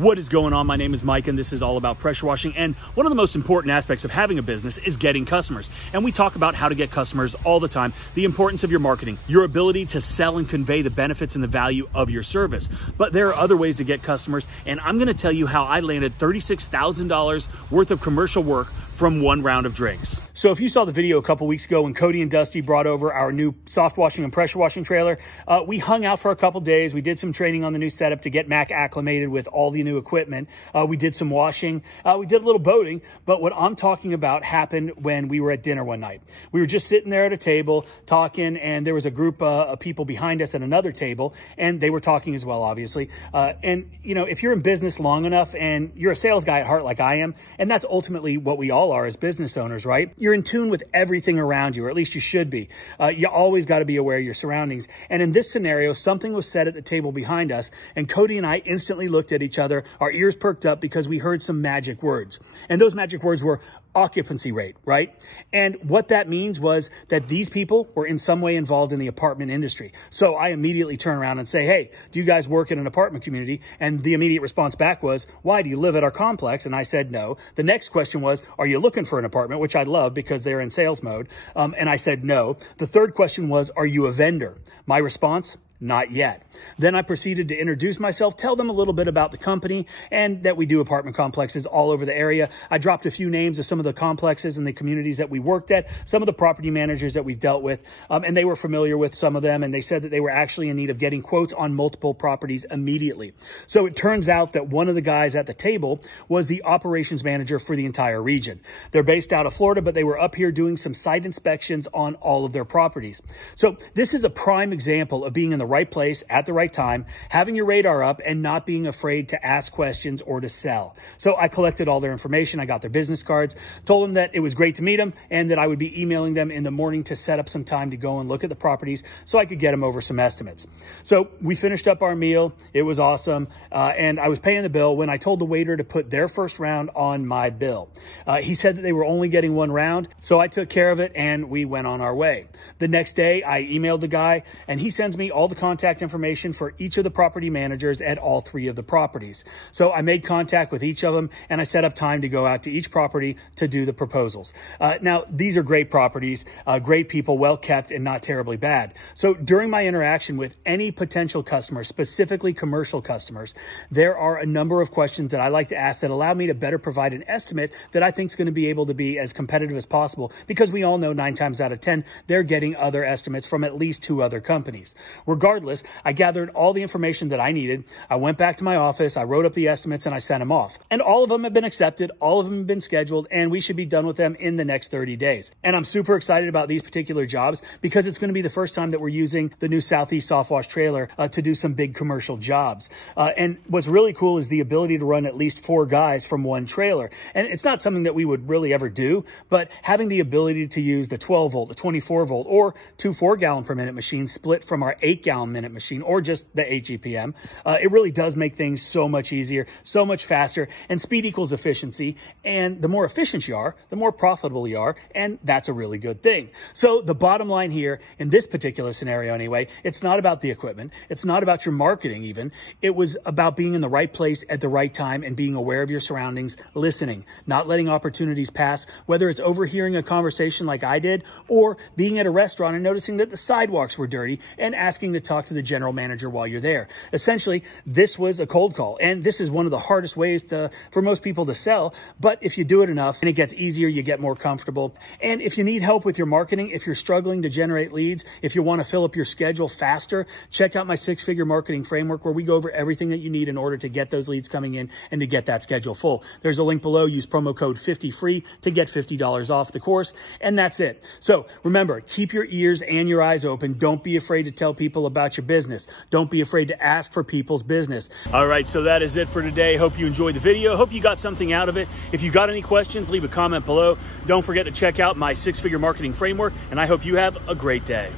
What is going on? My name is Mike and this is all about pressure washing. And one of the most important aspects of having a business is getting customers. And we talk about how to get customers all the time, the importance of your marketing, your ability to sell and convey the benefits and the value of your service. But there are other ways to get customers. And I'm going to tell you how I landed $36,000 worth of commercial work from one round of drinks. So if you saw the video a couple weeks ago when Cody and Dusty brought over our new soft washing and pressure washing trailer, we hung out for a couple days. We did some training on the new setup to get Mac acclimated with all the new equipment. We did some washing. We did a little boating. But what I'm talking about happened when we were at dinner one night. We were just sitting there at a table talking, and there was a group of people behind us at another table, and they were talking as well, obviously. And you know, if you're in business long enough and you're a sales guy at heart like I am, and that's ultimately what we all are as business owners, right? You're in tune with everything around you, or at least you should be. You always got to be aware of your surroundings. And in this scenario, something was said at the table behind us, and Cody and I instantly looked at each other, our ears perked up because we heard some magic words. And those magic words were occupancy rate, right? And what that means was that these people were in some way involved in the apartment industry. So I immediately turn around and say, hey, do you guys work in an apartment community? And the immediate response back was, why, do you live at our complex? And I said, no. The next question was, are you looking for an apartment? Which I love because they're in sales mode. And I said, no. The third question was, are you a vendor? My response, not yet. Then I proceeded to introduce myself, tell them a little bit about the company and that we do apartment complexes all over the area. I dropped a few names of some of the complexes and the communities that we worked at, some of the property managers that we've dealt with, and they were familiar with some of them, and they said that they were actually in need of getting quotes on multiple properties immediately. So it turns out that one of the guys at the table was the operations manager for the entire region. They're based out of Florida, but they were up here doing some site inspections on all of their properties. So this is a prime example of being in the right place at the right time, having your radar up and not being afraid to ask questions or to sell. So I collected all their information. I got their business cards, told them that it was great to meet them and that I would be emailing them in the morning to set up some time to go and look at the properties so I could get them over some estimates. So we finished up our meal. It was awesome. And I was paying the bill when I told the waiter to put their first round on my bill. He said that they were only getting one round. So I took care of it and we went on our way. The next day I emailed the guy and he sends me all the contact information for each of the property managers at all three of the properties. So I made contact with each of them and I set up time to go out to each property to do the proposals. Now, these are great properties, great people, well kept and not terribly bad. So during my interaction with any potential customer, specifically commercial customers, there are a number of questions that I like to ask that allow me to better provide an estimate that I think is going to be able to be as competitive as possible, because we all know 9 times out of 10, they're getting other estimates from at least 2 other companies. Regardless, I gathered all the information that I needed. I went back to my office, I wrote up the estimates and I sent them off. And all of them have been accepted, all of them have been scheduled, and we should be done with them in the next 30 days. And I'm super excited about these particular jobs because it's going to be the first time that we're using the new Southeast Soft Wash trailer to do some big commercial jobs. And what's really cool is the ability to run at least 4 guys from one trailer. And it's not something that we would really ever do, but having the ability to use the 12 volt, the 24 volt, or 2 4-gallon per minute machines split from our 8-gallon minute machine, or just the 8 GPM, it really does make things so much easier, so much faster, and speed equals efficiency. And the more efficient you are, the more profitable you are, and that's a really good thing. So the bottom line here, in this particular scenario anyway, it's not about the equipment, it's not about your marketing even, it was about being in the right place at the right time and being aware of your surroundings, listening, not letting opportunities pass, whether it's overhearing a conversation like I did, or being at a restaurant and noticing that the sidewalks were dirty and asking to talk to the general manager while you're there. Essentially, this was a cold call, and this is one of the hardest ways for most people to sell, but if you do it enough and it gets easier, you get more comfortable. And if you need help with your marketing, if you're struggling to generate leads, if you want to fill up your schedule faster, check out my 6-figure marketing framework where we go over everything that you need in order to get those leads coming in and to get that schedule full. There's a link below. Use promo code 50FREE to get $50 off the course, and that's it. So remember, keep your ears and your eyes open. Don't be afraid to tell people about your business. Don't be afraid to ask for people's business. All right, so that is it for today. Hope you enjoyed the video. Hope you got something out of it. If you got any questions, leave a comment below. Don't forget to check out my 6-figure marketing framework, and I hope you have a great day.